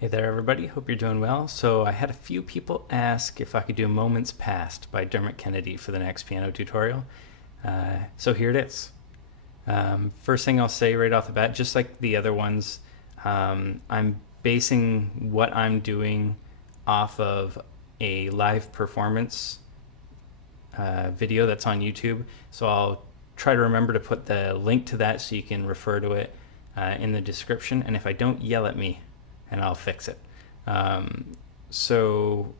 Hey there, everybody. Hope you're doing well. So I had a few people ask if I could do Moments Past by Dermot Kennedy for the next piano tutorial. So here it is. First thing I'll say right off the bat, just like the other ones, I'm basing what I'm doing off of a live performance video that's on YouTube. So I'll try to remember to put the link to that so you can refer to it in the description. And if I don't, yell at me and I'll fix it. So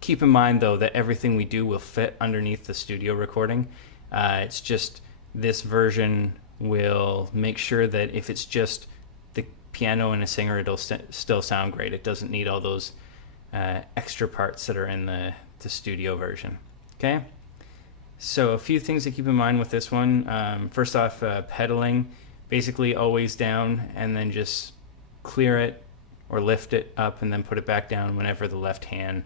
keep in mind though that everything we do will fit underneath the studio recording. It's just this version will make sure that if it's just the piano and a singer, it'll still sound great. It doesn't need all those extra parts that are in the studio version. Okay, so a few things to keep in mind with this one. First off, pedaling, basically always down and then just clear it or lift it up and then put it back down whenever the left hand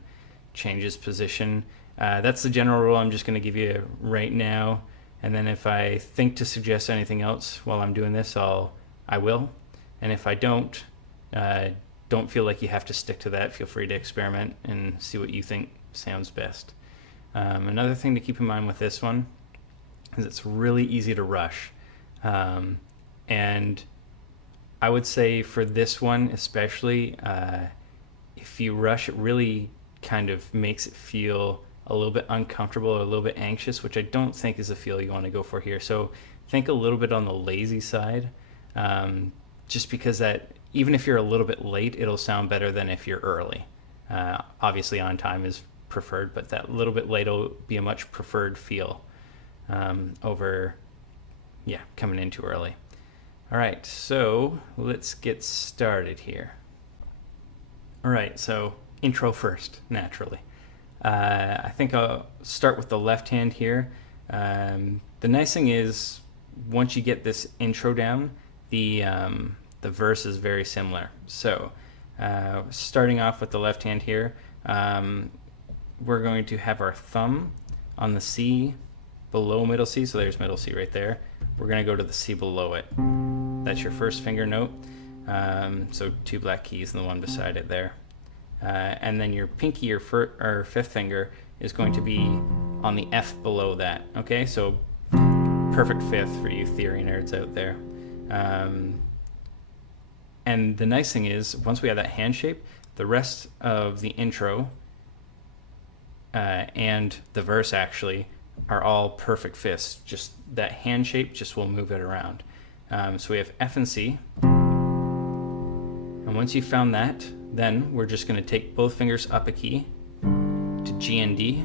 changes position. That's the general rule I'm just going to give you right now, and then if I think to suggest anything else while I'm doing this, I will. And if I don't feel like you have to stick to that. Feel free to experiment and see what you think sounds best. Another thing to keep in mind with this one is it's really easy to rush, and I would say for this one especially, if you rush, it really kind of makes it feel a little bit uncomfortable or a little bit anxious, which I don't think is a feel you want to go for here. So think a little bit on the lazy side, just because that even if you're a little bit late, it'll sound better than if you're early. Obviously on time is preferred, but that little bit late will be a much preferred feel over coming in too early. All right, so let's get started here. All right, so intro first, naturally. I think I'll start with the left hand here. The nice thing is, once you get this intro down, the verse is very similar. So starting off with the left hand here, we're going to have our thumb on the C below middle C, so there's middle C right there. We're going to go to the C below it. That's your first finger note. So two black keys and the one beside it there. And then your pinky or fifth finger is going to be on the F below that. Okay, so perfect fifth for you theory nerds out there. And the nice thing is, once we have that hand shape, the rest of the intro and the verse actually are all perfect fifths. Just that hand shape just will move it around. So we have F and C. And once you've found that, then we're just going to take both fingers up a key to G and D.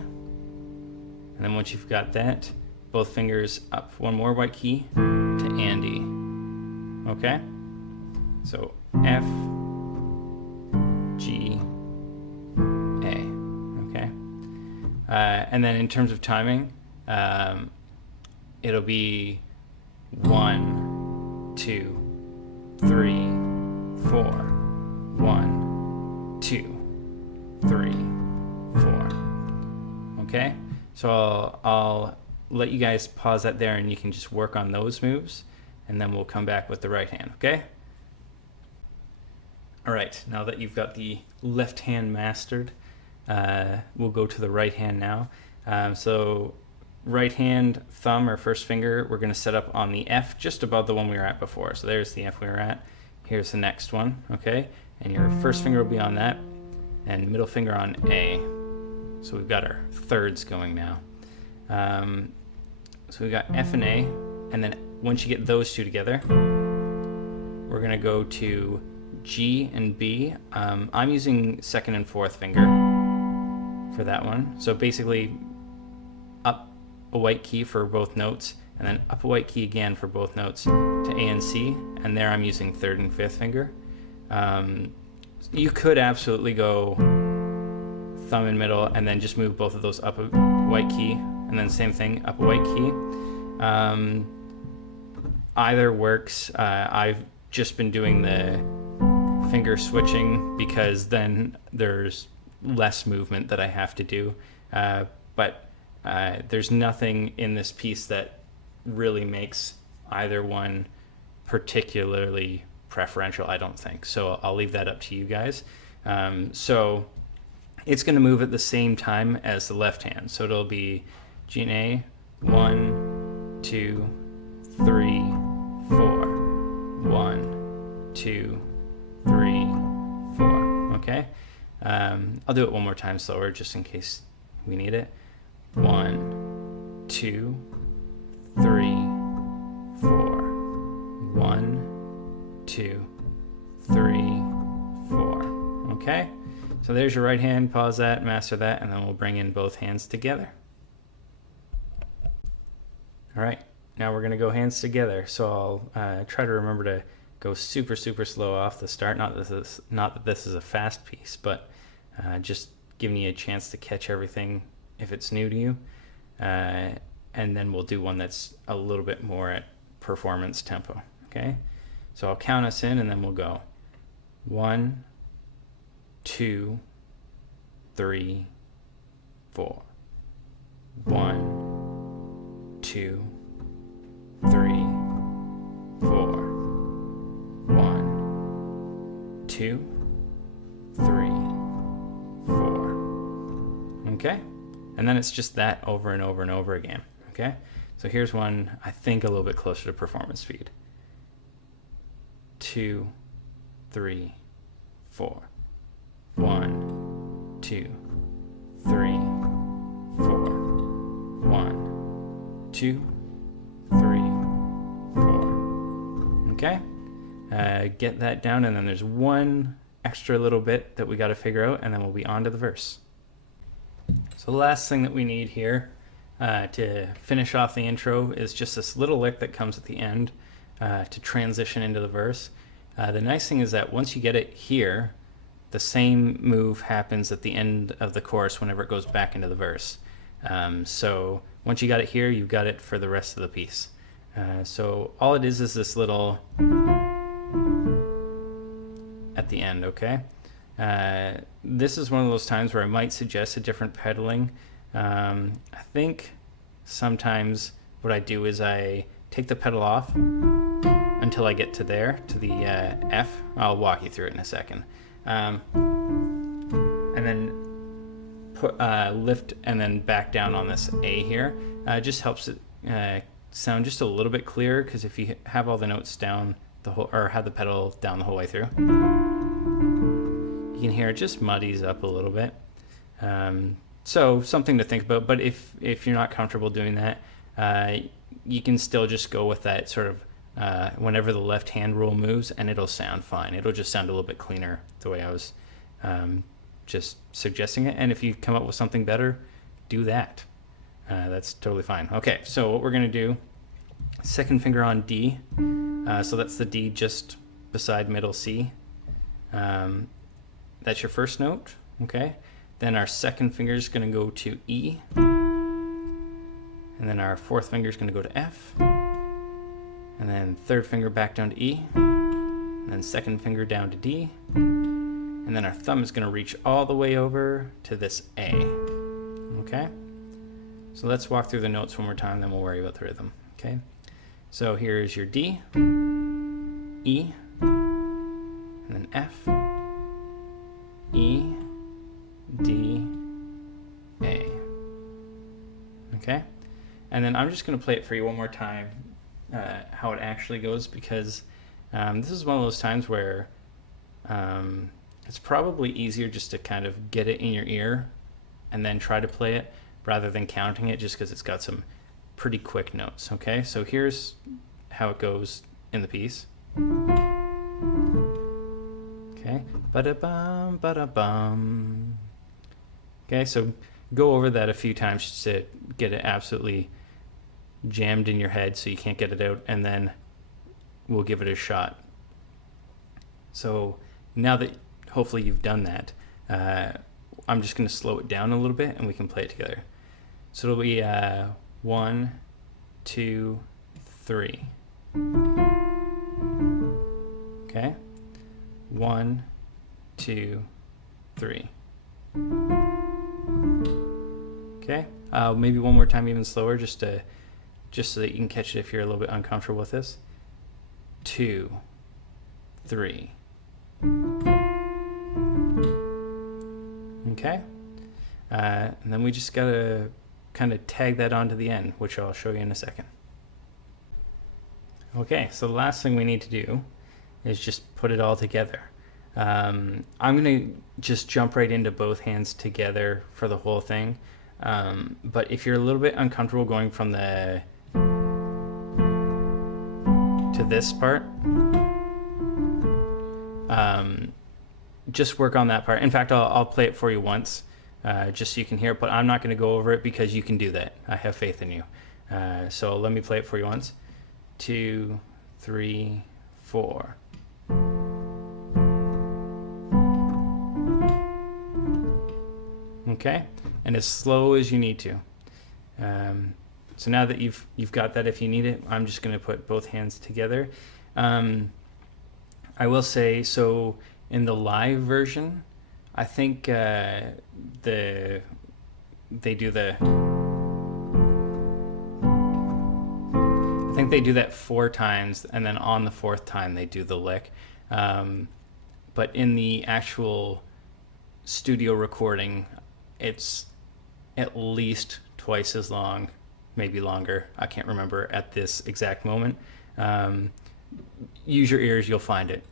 And then once you've got that, both fingers up one more white key to A and E. Okay? So F, G, A. Okay? And then in terms of timing, it'll be 1, 2, 3, 4. 1, 2, 3, 4. Okay, so I'll let you guys pause that there and you can just work on those moves, and then we'll come back with the right hand. Okay. All right, now that you've got the left hand mastered, we'll go to the right hand now. So right hand thumb or first finger, we're going to set up on the F just above the one we were at before. So there's the F we were at. Here's the next one. Okay, and your first finger will be on that and middle finger on A. So we've got our thirds going now. So we've got F and A, and then once you get those two together, we're going to go to G and B. I'm using second and fourth finger for that one. So basically up a white key for both notes, and then up a white key again for both notes to A and C, and there I'm using third and fifth finger. You could absolutely go thumb and middle and then just move both of those up a white key, and then same thing, up a white key. Either works. I've just been doing the finger switching because then there's less movement that I have to do. But there's nothing in this piece that really makes either one particularly preferential, I don't think. So I'll leave that up to you guys. So it's going to move at the same time as the left hand. So it'll be G and A, 1, 2, 3, 4. 1, 2, 3, 4. Okay? I'll do it one more time slower just in case we need it. 1, 2, 3, 4. 1, 2, 3, 4. Okay? So there's your right hand. Pause that, master that, and then we'll bring in both hands together. All right. Now we're going to go hands together. So I'll try to remember to go super, super slow off the start. Not that this is a fast piece, but just giving you a chance to catch everything if it's new to you. And then we'll do one that's a little bit more at performance tempo. Okay? So I'll count us in and then we'll go 1, 2, 3, 4. 1, 2, 3, 4. 1, 2, 3, 4. Okay? And then it's just that over and over and over again. Okay? So here's one, I think, a little bit closer to performance speed. 2, 3, 4. 1, 2, 3, 4. 1, 2, 3, 4. Okay? Get that down, and then there's one extra little bit that we got to figure out, and then we'll be on to the verse. So the last thing that we need here to finish off the intro is just this little lick that comes at the end to transition into the verse. The nice thing is that once you get it here, the same move happens at the end of the chorus whenever it goes back into the verse. So once you got it here, you've got it for the rest of the piece. So all it is this little at the end, okay? This is one of those times where I might suggest a different pedaling. I think sometimes what I do is I take the pedal off until I get to there, to the F. I'll walk you through it in a second. And then put lift and then back down on this A here. Just helps it sound just a little bit clearer, because if you have all the notes down the whole, or have the pedal down the whole way through, you can hear it just muddies up a little bit. So something to think about. But if you're not comfortable doing that, you can still just go with that sort of whenever the left hand rule moves, and it'll sound fine. It'll just sound a little bit cleaner the way I was just suggesting it. And if you come up with something better, do that. That's totally fine. Okay, so what we're going to do, second finger on D. So that's the D just beside middle C. That's your first note, okay? Then our second finger is going to go to E. And then our fourth finger is going to go to F. And then third finger back down to E. And then second finger down to D. And then our thumb is going to reach all the way over to this A. Okay? So let's walk through the notes one more time, then we'll worry about the rhythm. Okay? So here's your D, E, and then F, E, D, A. Okay? And then I'm just going to play it for you one more time, how it actually goes, because this is one of those times where it's probably easier just to kind of get it in your ear and then try to play it rather than counting it, just because it's got some pretty quick notes. Okay, so here's how it goes in the piece. Okay, ba-da-bum, ba-da-bum. Okay, so go over that a few times just to get it absolutely jammed in your head so you can't get it out, and then we'll give it a shot. So now that hopefully you've done that, I'm just going to slow it down a little bit and we can play it together. So it'll be 1, 2, 3. Okay? 1, 2, 3. Okay? Maybe one more time, even slower, just so that you can catch it if you're a little bit uncomfortable with this. 2, 3. Okay, and then we just gotta kind of tag that onto the end, which I'll show you in a second. Okay, so the last thing we need to do is just put it all together. I'm gonna just jump right into both hands together for the whole thing. But if you're a little bit uncomfortable going from the to this part, just work on that part. In fact, I'll play it for you once, just so you can hear it, but I'm not going to go over it because you can do that. I have faith in you. So let me play it for you once. 2, 3, 4. Okay, and as slow as you need to. So now that you've got that, if you need it, I'm just going to put both hands together. I will say, so in the live version, I think they do the. I think they do that 4 times, and then on the 4th time they do the lick. But in the actual studio recording, it's at least twice as long, maybe longer. I can't remember at this exact moment. Use your ears, you'll find it.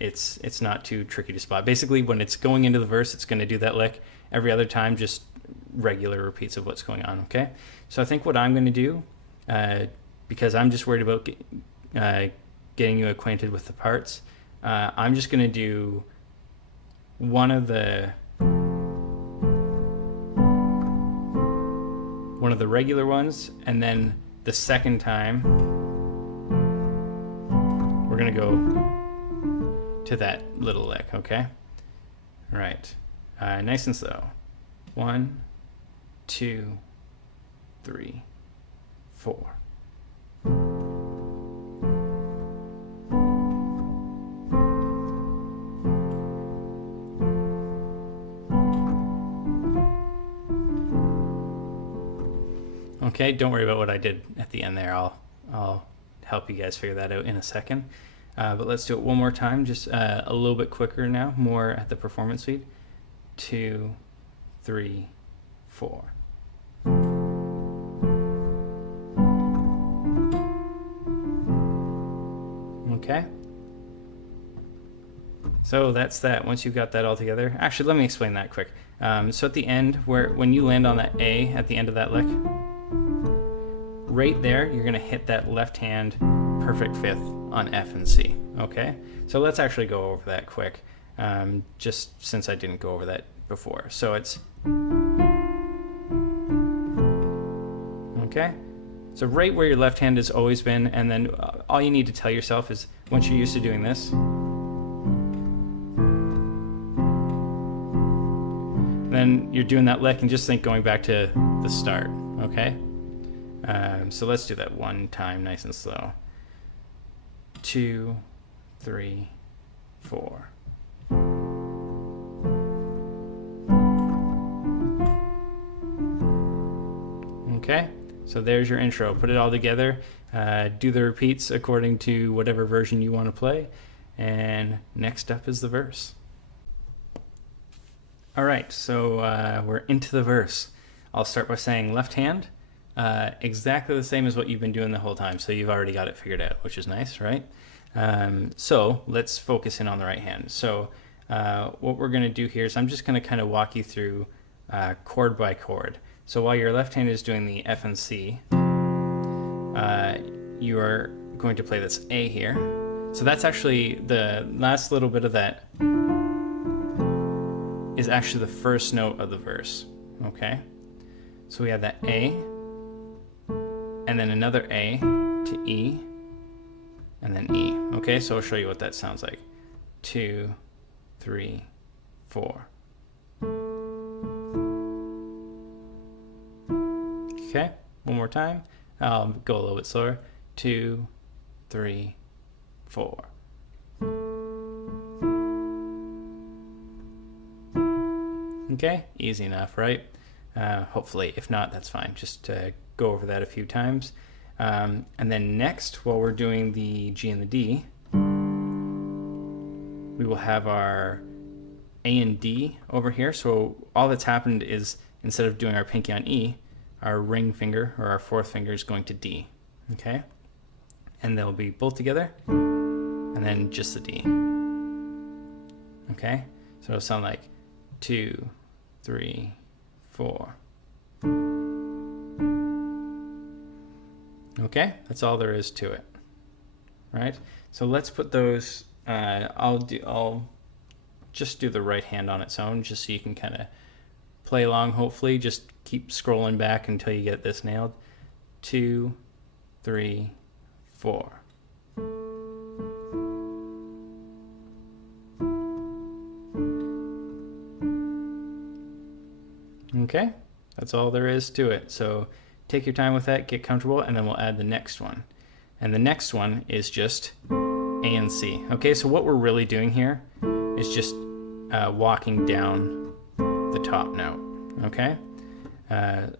It's not too tricky to spot. Basically, when it's going into the verse, it's going to do that lick. Every other time, just regular repeats of what's going on, okay? So I think what I'm going to do, because I'm just worried about getting you acquainted with the parts, I'm just going to do one of the regular ones, and then the second time we're going to go to that little lick, okay? All right, nice and slow. 1, 2, 3, 4. Okay, don't worry about what I did at the end there. I'll help you guys figure that out in a second. But let's do it one more time, just a little bit quicker now, more at the performance speed. 2, 3, 4. Okay. So that's that. Once you've got that all together, actually, let me explain that quick. So at the end, when you land on that A at the end of that lick, right there, you're going to hit that left hand perfect 5th on F and C. Okay, so let's actually go over that quick, just since I didn't go over that before. So it's okay. So right where your left hand has always been, and then all you need to tell yourself is, once you're used to doing this, then you're doing that lick and just think going back to the start, okay? So let's do that one time, nice and slow. 2, 3, 4. Okay, so there's your intro. Put it all together. Do the repeats according to whatever version you want to play. And next up is the verse. All right, so we're into the verse. I'll start by saying left hand, exactly the same as what you've been doing the whole time. So you've already got it figured out, which is nice, right? So let's focus in on the right hand. So what we're going to do here is I'm just going to kind of walk you through chord by chord. So while your left hand is doing the F and C, you are going to play this A here. So that's actually the last little bit of that is actually the first note of the verse, okay? So we have that A, and then another A to E, and then E, okay? So I'll show you what that sounds like. 2, 3, 4. Okay, one more time. I'll go a little bit slower. 2, 3, 4. Okay, easy enough, right? Hopefully. If not, that's fine. Just go over that a few times. And then next, while we're doing the G and the D, we will have our A and D over here. So all that's happened is instead of doing our pinky on E, our ring finger or our fourth finger is going to D. Okay? And they'll be both together and then just the D. Okay? So it'll sound like 2, 3, 4. Okay? That's all there is to it. Right? So let's put those, I'll just do the right hand on its own just so you can kind of play along, hopefully. Just keep scrolling back until you get this nailed. 2, 3, 4. Okay, that's all there is to it. So take your time with that, get comfortable, and then we'll add the next one. And the next one is just A and C. Okay, so what we're really doing here is just walking down the top note. Okay, and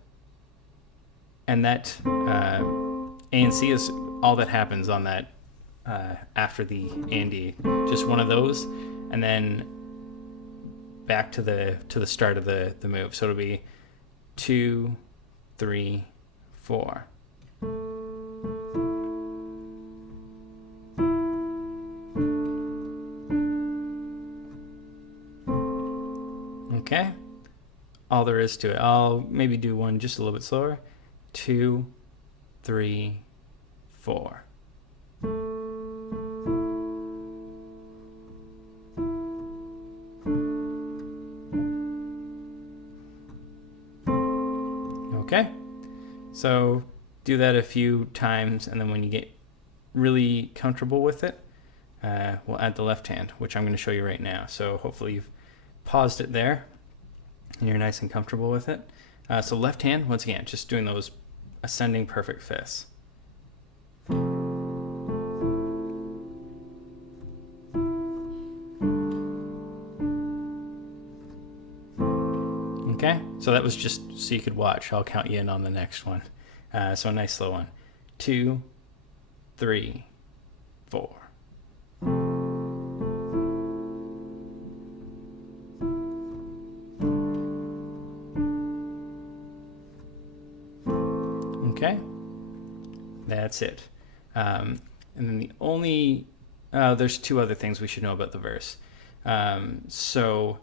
that A and C is all that happens on that after the A and D. Just one of those, and then back to the start of the move. So it'll be 2, 3, 4. Okay, all there is to it. I'll maybe do one just a little bit slower. 2, 3, 4. Okay, so do that a few times, and then when you get really comfortable with it, we'll add the left hand, which I'm going to show you right now. So hopefully you've paused it there and you're nice and comfortable with it. So left hand, once again, just doing those ascending perfect fifths. Okay, so that was just so you could watch. I'll count you in on the next one. So a nice slow one. 2, 3, 4. Okay, that's it. And then the only, there's two other things we should know about the verse. So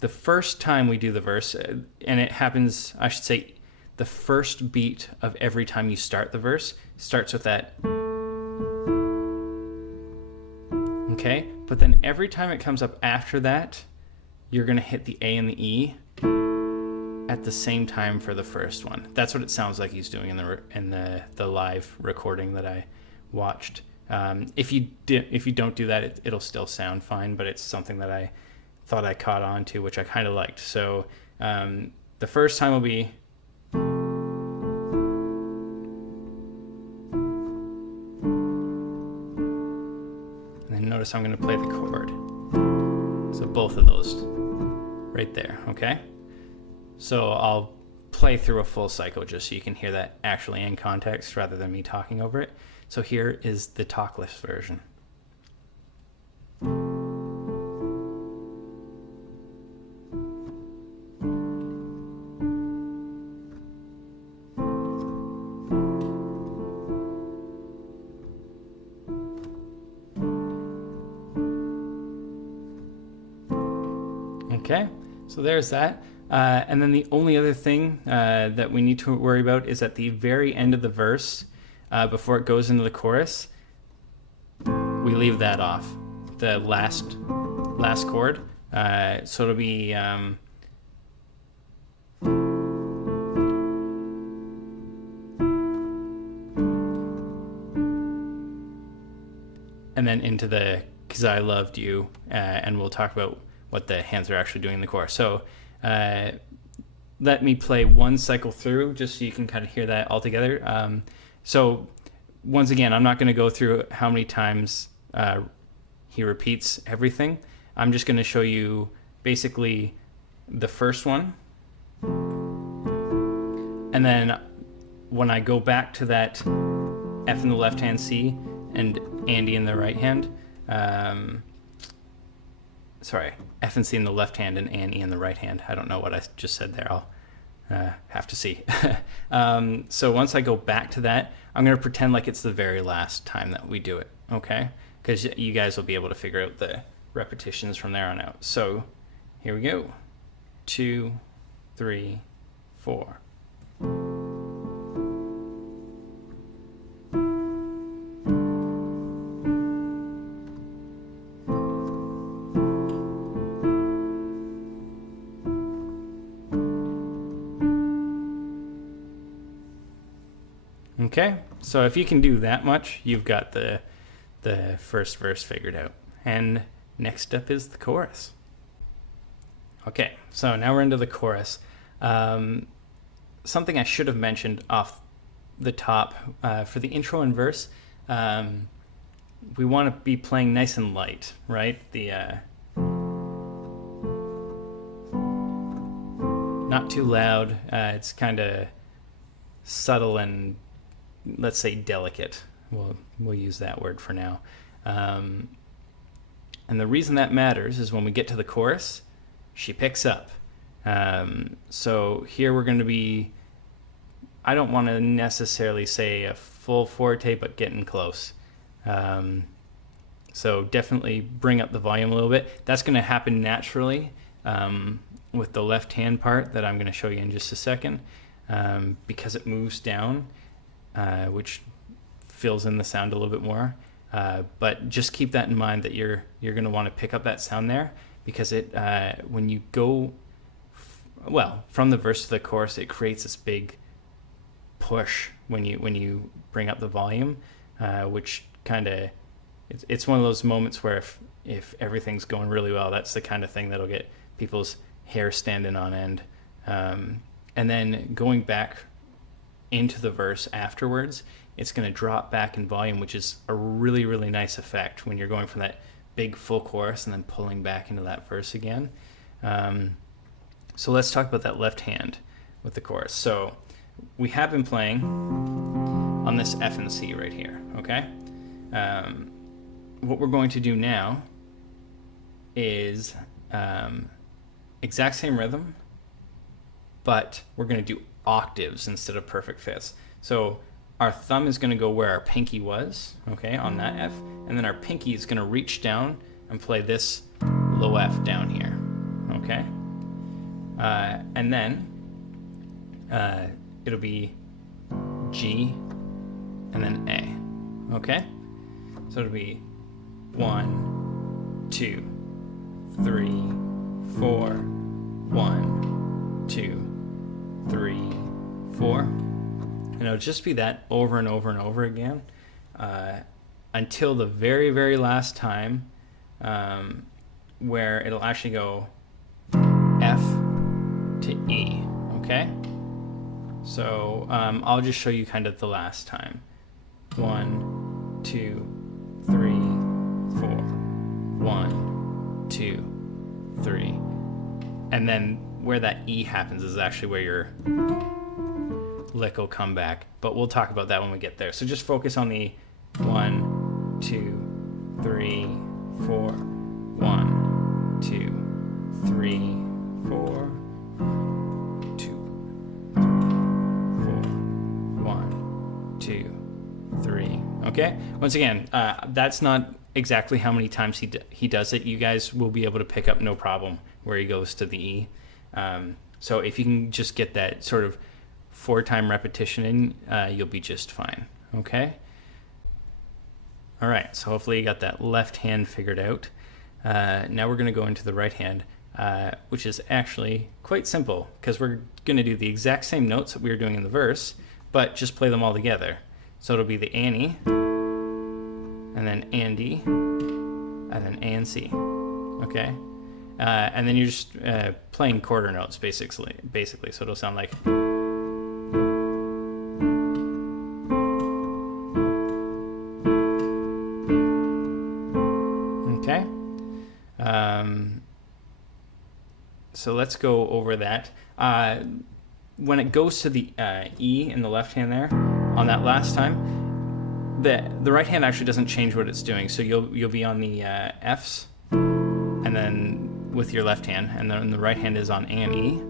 the first time we do the verse, and it happens, I should say, the first beat of every time you start the verse starts with that. Okay, but then every time it comes up after that, you're going to hit the A and the E at the same time for the first one. That's what it sounds like he's doing in the live recording that I watched. If you don't do that, it'll still sound fine, but it's something that I thought I caught on to, which I kind of liked. So the first time will be, and then notice I'm going to play the chord. So both of those right there, okay? So I'll play through a full cycle just so you can hear that actually in context rather than me talking over it. So here is the talkless version. Okay, so there's that. And then the only other thing that we need to worry about is at the very end of the verse, before it goes into the chorus, we leave that off, the last chord. So it'll be and then into the 'Cause I Loved You, and we'll talk about what the hands are actually doing in the chorus. So let me play one cycle through just so you can kind of hear that all together. So once again, I'm not going to go through how many times he repeats everything. I'm just going to show you basically the first one. And then when I go back to that F in the left hand, C, and Andy in the right hand, sorry, F and C in the left hand and E in the right hand. I don't know what I just said there. I'll have to see. So once I go back to that, I'm going to pretend like it's the very last time that we do it, okay? Because you guys will be able to figure out the repetitions from there on out. So here we go. 2, 3, 4. Okay, so if you can do that much, you've got the first verse figured out. And next up is the chorus. Okay, so now we're into the chorus. Something I should have mentioned off the top, for the intro and verse, we want to be playing nice and light, right? Not too loud. It's kind of subtle and, let's say, delicate. We'll use that word for now. And the reason that matters is when we get to the chorus, she picks up. So here we're going to be, I don't want to necessarily say a full forte, but getting close. So definitely bring up the volume a little bit. That's going to happen naturally with the left hand part that I'm going to show you in just a second, because it moves down, which fills in the sound a little bit more. But just keep that in mind that you're going to want to pick up that sound there, because it when you go from the verse to the chorus, it creates this big push when you bring up the volume, which kind of it's one of those moments where if everything's going really well, that's the kind of thing that'll get people's hair standing on end. And then going back into the verse afterwards, it's going to drop back in volume, which is a really, really nice effect when you're going from that big full chorus and then pulling back into that verse again. So let's talk about that left hand with the chorus. So we have been playing on this F and C right here, okay? What we're going to do now is exact same rhythm, but we're going to do octaves instead of perfect fifths. So our thumb is going to go where our pinky was, okay, on that F, and then our pinky is going to reach down and play this low F down here, okay? And then it'll be G and then A, okay? So it'll be 1, 2, 3, 4, 1, 2, 3, 4. And it'll just be that over and over and over again until the very, very last time, where it'll actually go F to E, okay? So I'll just show you kind of the last time. 1, 2, 3, 4. 1, 2, 3. And then where that E happens is actually where your lick will come back, but we'll talk about that when we get there. So just focus on the 1, 2, 3, 4, 1, 2, 3, 4, 2, 4, 1, 2, 3. Okay? Once again, that's not exactly how many times he does it. You guys will be able to pick up no problem where he goes to the E. So if you can just get that sort of 4-time repetition in, you'll be just fine, okay? All right, so hopefully you got that left hand figured out. Now we're going to go into the right hand, which is actually quite simple, because we're going to do the exact same notes that we were doing in the verse, but just play them all together. So it'll be the Annie, and then Andy, and then A and C, okay? And then you're just playing quarter notes, basically. So it'll sound like... Okay. So let's go over that. When it goes to the E in the left hand there, on that last time, the right hand actually doesn't change what it's doing. So you'll be on the Fs, and then with your left hand, and then the right hand is on A and E,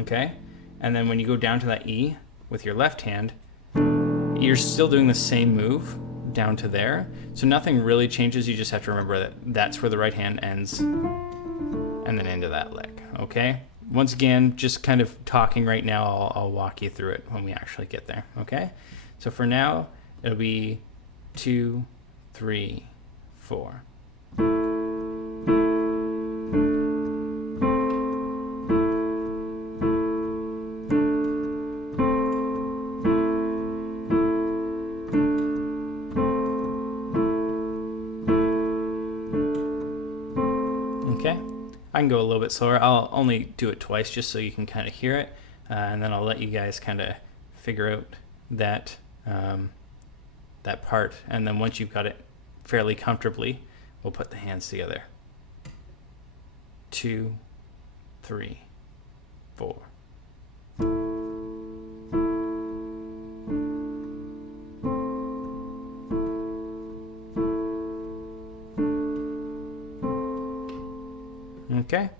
okay? And then when you go down to that E with your left hand, you're still doing the same move down to there. So nothing really changes. You just have to remember that that's where the right hand ends and then into that lick, okay? Once again, just kind of talking right now, I'll walk you through it when we actually get there, okay? So for now, it'll be 2, 3, 4. Okay, I can go a little bit slower. I'll only do it twice just so you can kind of hear it, and then I'll let you guys kind of figure out that that part, and then once you've got it fairly comfortably, we'll put the hands together. 2, 3, 4. Okay,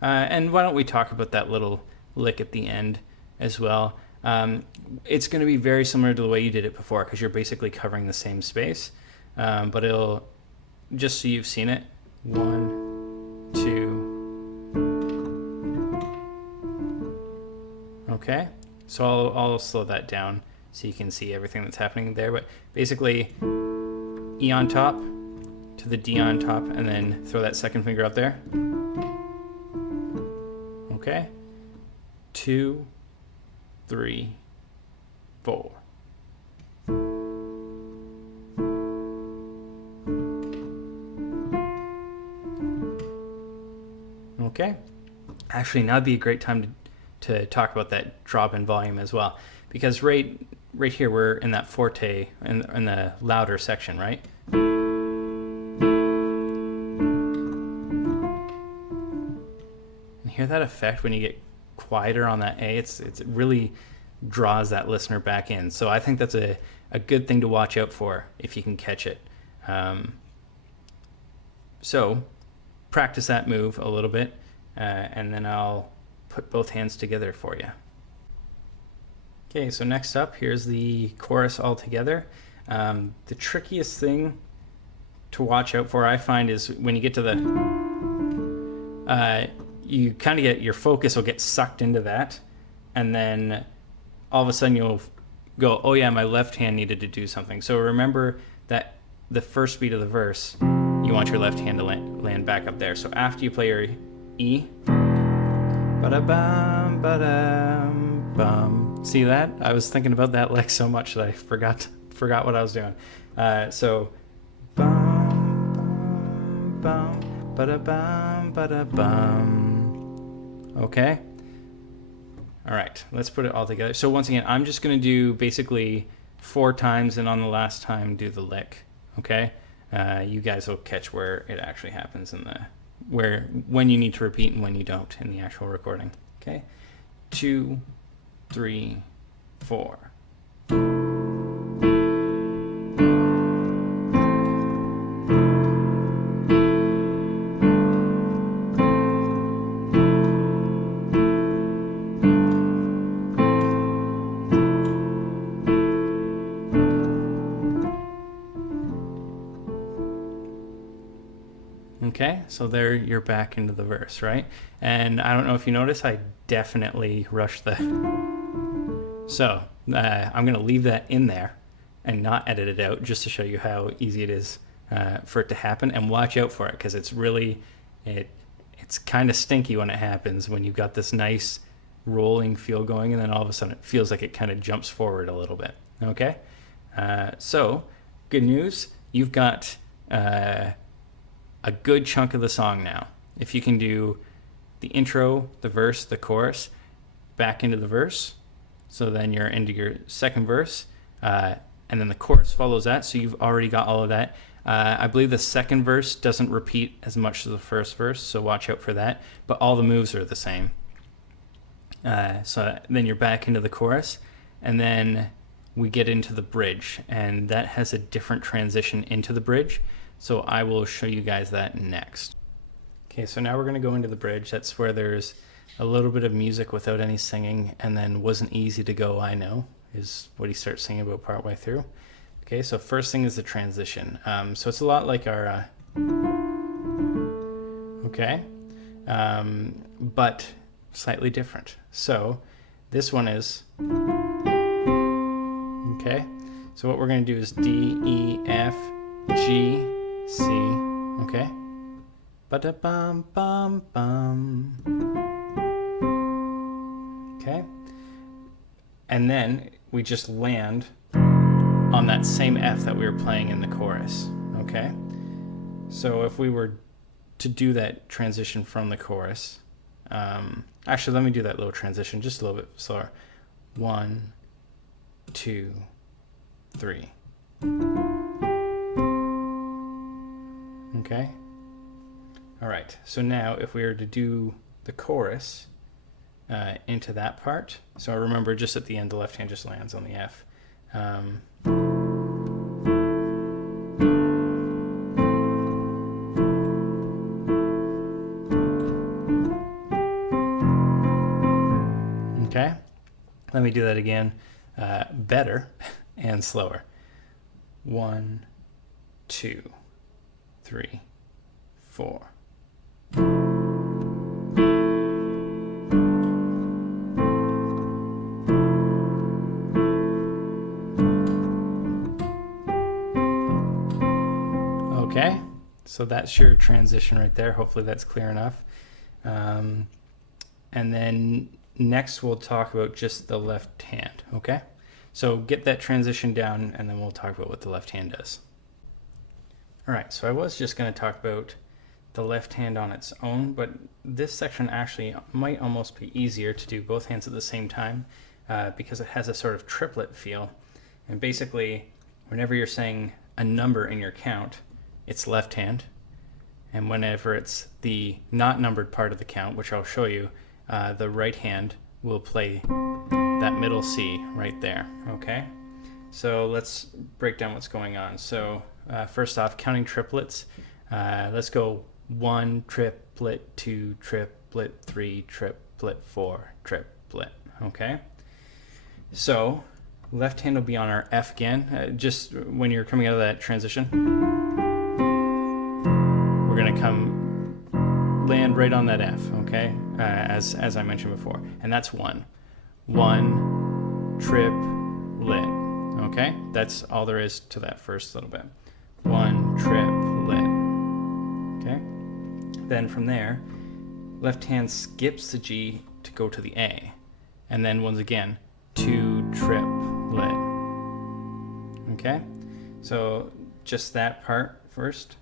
and why don't we talk about that little lick at the end as well. It's going to be very similar to the way you did it before because you're basically covering the same space, but it'll, just so you've seen it, 1, 2. Okay, so I'll slow that down so you can see everything that's happening there, but basically E on top to the D on top, and then throw that second finger up there. Okay, 2, 3, 4. Okay, actually now would be a great time to talk about that drop in volume as well, because right here we're in that forte in the louder section, right? Hear that effect when you get quieter on that A? It really draws that listener back in. So I think that's a good thing to watch out for if you can catch it. So practice that move a little bit, and then I'll put both hands together for you. Okay, so next up, here's the chorus all together. The trickiest thing to watch out for, I find, is when you get to the you kind of get, your focus will get sucked into that, and then all of a sudden you'll go, oh yeah, my left hand needed to do something. So remember that the first beat of the verse, you want your left hand to land back up there. So after you play your E, ba-da-bum, ba-dum, bum. See that? I was thinking about that lick so much that I forgot what I was doing. So bum, bum, bum, ba-da-bum, ba-da-bum. Okay. All right, let's put it all together. So once again, I'm just going to do basically 4 times, and on the last time do the lick. Okay. You guys will catch where it actually happens in when you need to repeat and when you don't in the actual recording. Okay. 2, 3, 4. Okay, so there you're back into the verse, right? And I don't know if you notice, I definitely rushed the... So I'm going to leave that in there and not edit it out just to show you how easy it is for it to happen. And watch out for it, because it's really... It's kind of stinky when it happens, when you've got this nice rolling feel going, and then all of a sudden it feels like it kind of jumps forward a little bit, okay? So, good news, you've got... a good chunk of the song now. If you can do the intro, the verse, the chorus, back into the verse, so then you're into your second verse, and then the chorus follows that, so you've already got all of that. I believe the second verse doesn't repeat as much as the first verse, so watch out for that, but all the moves are the same. So then you're back into the chorus, and then we get into the bridge, and that has a different transition into the bridge. So I will show you guys that next. Okay, Okay, so now we're going to go into the bridge. That's where there's a little bit of music without any singing, and then wasn't easy to go, I know, is what he starts singing about partway through. Okay, so first thing is the transition. So it's a lot like our, okay, but slightly different. So this one is, okay, so what we're going to do is D, E, F, G, C, okay, ba-da-bum, bum, bum, okay, and then we just land on that same F that we were playing in the chorus, okay? So if we were to do that transition from the chorus, actually let me do that little transition just a little bit slower. 1, 2, 3. Okay? All right, so now if we were to do the chorus into that part, so remember just at the end the left hand just lands on the F. Okay, let me do that again, better and slower. 1, 2, 3, 4. Okay, so that's your transition right there. Hopefully that's clear enough. And then next we'll talk about just the left hand, okay? So get that transition down and then we'll talk about what the left hand does. All right, so I was just going to talk about the left hand on its own, but this section actually might almost be easier to do both hands at the same time because it has a sort of triplet feel. And basically, whenever you're saying a number in your count, it's left hand. And whenever it's the not numbered part of the count, which I'll show you, the right hand will play that middle C right there, okay? So let's break down what's going on. So first off, counting triplets, let's go 1 triplet, 2 triplet, 3 triplet, 4 triplet, okay? So left hand will be on our F again. Just when you're coming out of that transition, we're gonna land right on that F, okay? As I mentioned before, and that's 1. 1 triplet, okay? That's all there is to that first little bit. 1 triplet, okay? Then from there, left hand skips the G to go to the A, and then once again, 2 triplet, okay? So just that part first.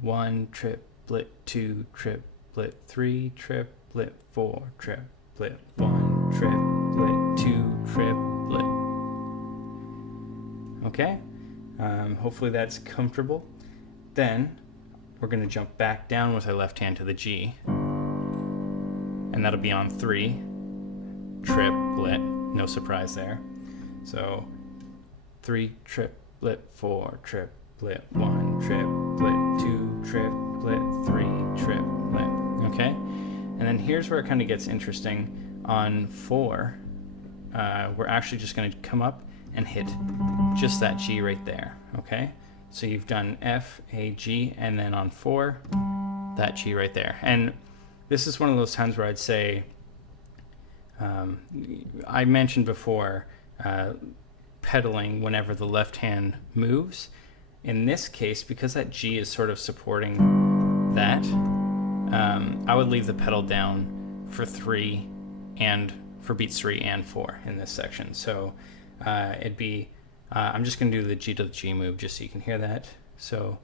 1 triplet, 2 triplet, 3 triplet, 4 triplet, 1 triplet, 2 triplet. Okay, hopefully that's comfortable. Then we're going to jump back down with our left hand to the G, and that'll be on 3 triplet, no surprise there. So 3 triplet, 4 triplet, 1 triplet, 2 triplet, 3 triplet, okay? And then here's where it kind of gets interesting. On 4, we're actually just going to come up and hit just that G right there, okay? So you've done F, A, G, and then on 4, that G right there. And this is one of those times where I'd say, I mentioned before, pedaling whenever the left hand moves. In this case, because that G is sort of supporting that, I would leave the pedal down for 3 and for beats 3 and 4 in this section. So it'd be, I'm just going to do the G to the G move just so you can hear that. So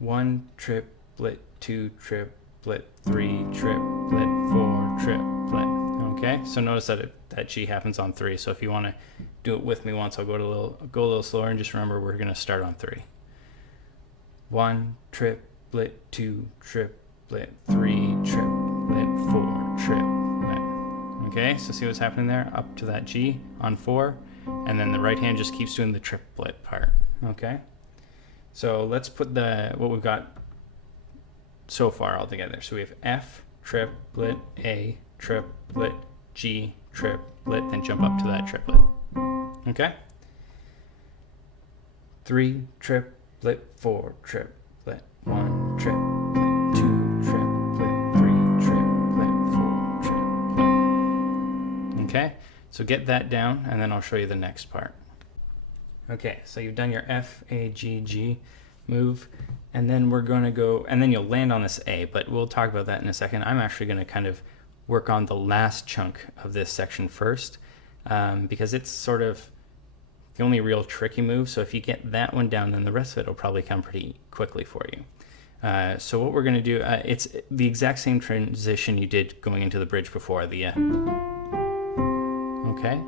1 triplet, 2 triplet, 3 triplet, 4 triplet. Okay, so notice that that G happens on 3. So if you want to do it with me once, I'll go a little slower, and just remember we're going to start on 3. 1 triplet, 2 triplet, 3 triplet, 4 triplet. Okay, so see what's happening there? Up to that G on 4, and then the right hand just keeps doing the triplet part. Okay, so let's put what we've got so far all together. So we have F, triplet, A, triplet, G, triplet, then jump up to that triplet. Okay? 3 triplet, 4 triplet, 1 triplet, 2 triplet, 3 triplet, 4 triplet. Okay? So get that down, and then I'll show you the next part. Okay, so you've done your F, A, G, G move, and then we're going to go, and then you'll land on this A, but we'll talk about that in a second. I'm actually going to kind of work on the last chunk of this section first, because it's sort of the only real tricky move. So if you get that one down, then the rest of it will probably come pretty quickly for you. So what we're going to do, it's the exact same transition you did going into the bridge before. The okay,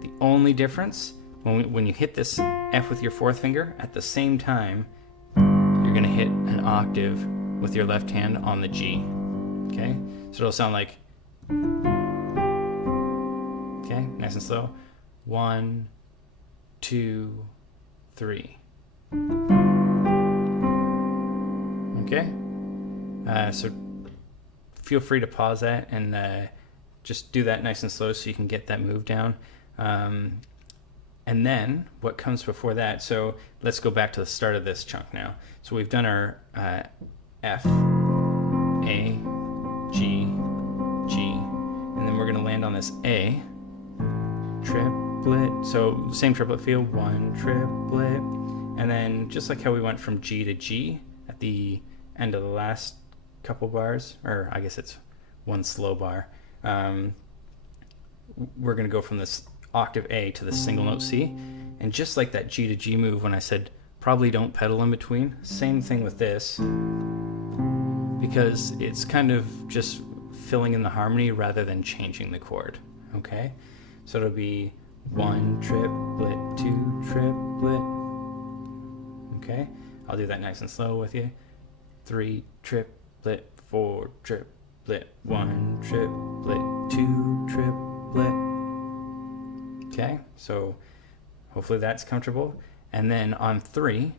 the only difference, when you hit this F with your fourth finger, at the same time, you're going to hit an octave with your left hand on the G. Okay, so it'll sound like, okay, nice and slow. 1, 2, 3. Okay, so feel free to pause that and just do that nice and slow so you can get that move down. And then what comes before that, so let's go back to the start of this chunk now. So we've done our F, A, G, G, and then we're going to land on this A, triplet, so same triplet feel, 1 triplet, and then just like how we went from G to G at the end of the last couple bars, or I guess it's one slow bar, we're going to go from this octave A to the single note C, and just like that G to G move when I said probably don't pedal in between, same thing with this, because it's kind of just filling in the harmony rather than changing the chord. Okay, so it'll be 1 triplet, 2 triplet. Okay, I'll do that nice and slow with you. 3 triplet, 4 triplet, 1 triplet, 2 triplet. Okay, so hopefully that's comfortable. And then on 3,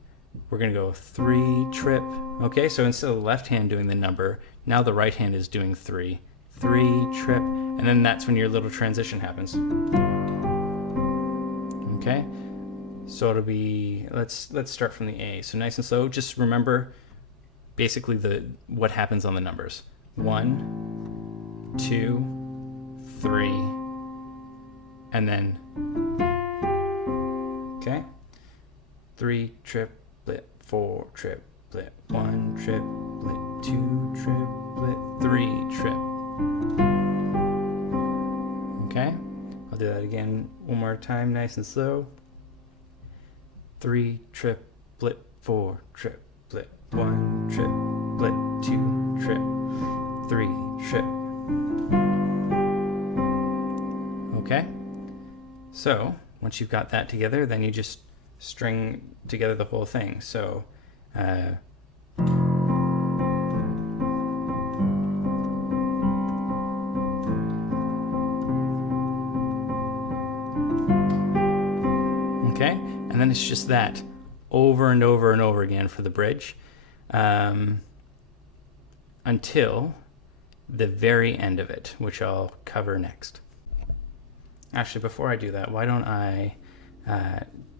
we're going to go 3 trip. Okay, so instead of the left hand doing the number, now the right hand is doing 3. 3 trip, and then that's when your little transition happens. Okay, so it'll be, let's start from the A. So nice and slow. Just remember basically what happens on the numbers. 1, 2, 3, and then, okay, 3 triplet, 4 triplet, 1 triplet, 2 triplet, 3 trip. Okay, I'll do that again one more time, nice and slow. 3 triplet, 4 triplet, 1 triplet, 2 trip, 3 trip. Okay, so once you've got that together, then you just string together the whole thing. So okay, and then it's just that over and over and over again for the bridge, until the very end of it, which I'll cover next. Actually, before I do that, why don't I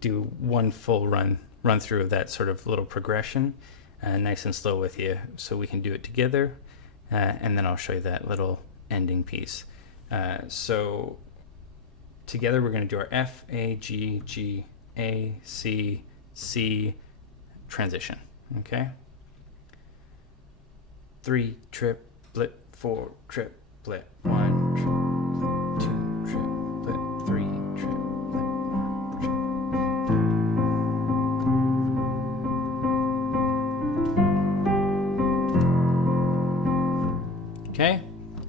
do one full run through of that sort of little progression, nice and slow with you, so we can do it together, and then I'll show you that little ending piece. So together we're going to do our F, A, G, G, A, C, C, transition. Okay? 3 triplet, 4 triplet, 1 triplet, 2 triplet, 3 triplet, 1 triplet. Okay,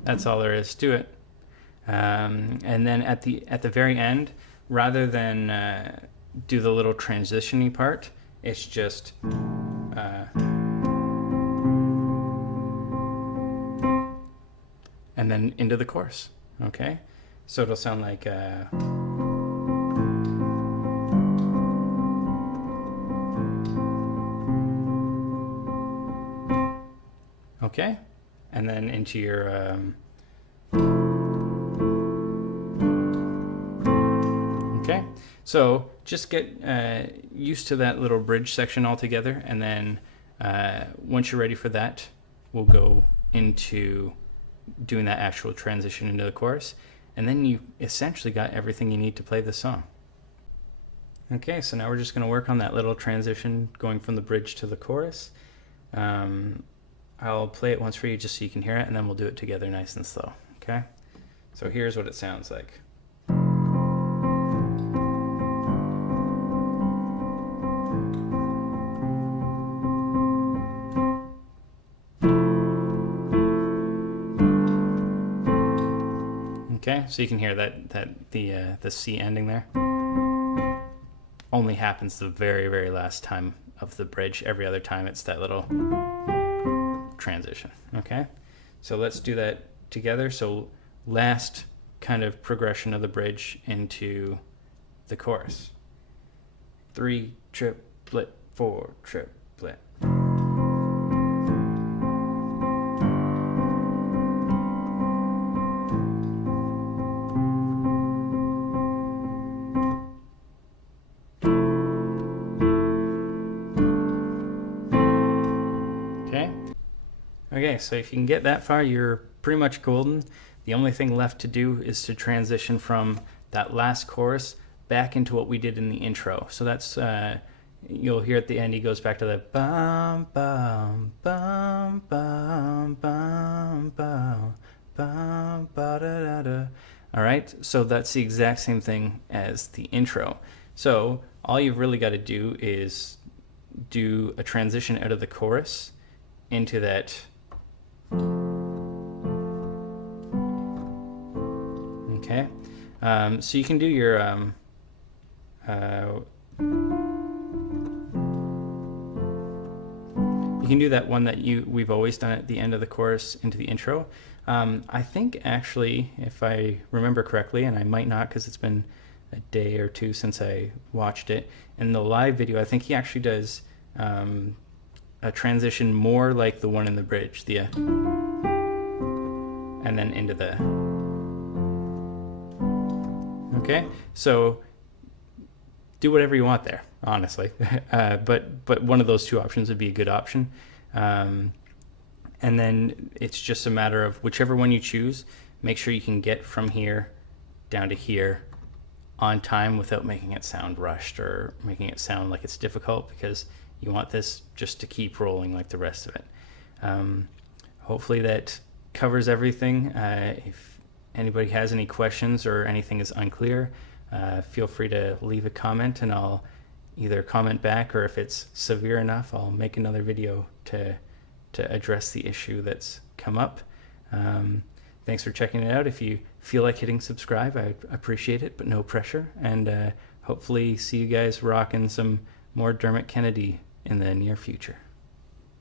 that's all there is to it. And then at the very end, rather than do the little transition-y part, it's just and then into the chorus. Okay, so it'll sound like Okay, and then into your okay. So just get used to that little bridge section altogether, and then once you're ready for that, we'll go into doing that actual transition into the chorus, and then you essentially got everything you need to play the song. Okay, so now we're just going to work on that little transition going from the bridge to the chorus. I'll play it once for you just so you can hear it, and then we'll do it together nice and slow. Okay, so here's what it sounds like. Okay, so you can hear that the C ending there only happens the very last time of the bridge. Every other time it's that little transition. Okay, so let's do that together. So last kind of progression of the bridge into the chorus. 3 triplet, 4 triplet. Okay, so if you can get that far, you're pretty much golden. The only thing left to do is to transition from that last chorus back into what we did in the intro. So that's, you'll hear at the end, he goes back to the bum, bum, bum, bum, bum, bum, bum, ba, da, da, da. All right, so that's the exact same thing as the intro. So all you've really got to do is do a transition out of the chorus into that. Okay, so you can do your you can do that one that we've always done at the end of the chorus into the intro. I think actually, if I remember correctly, and I might not because it's been a day or two since I watched it, in the live video I think he actually does a transition more like the one in the bridge, the and then into the. Okay, so do whatever you want there, honestly, but one of those two options would be a good option, and then it's just a matter of whichever one you choose, make sure you can get from here down to here on time without making it sound rushed or making it sound like it's difficult, because you want this just to keep rolling like the rest of it. Hopefully that covers everything. If anybody has any questions or anything is unclear, feel free to leave a comment and I'll either comment back, or if it's severe enough, I'll make another video to address the issue that's come up. Thanks for checking it out. If you feel like hitting subscribe, I appreciate it, but no pressure. And hopefully see you guys rocking some more Dermot Kennedy in the near future.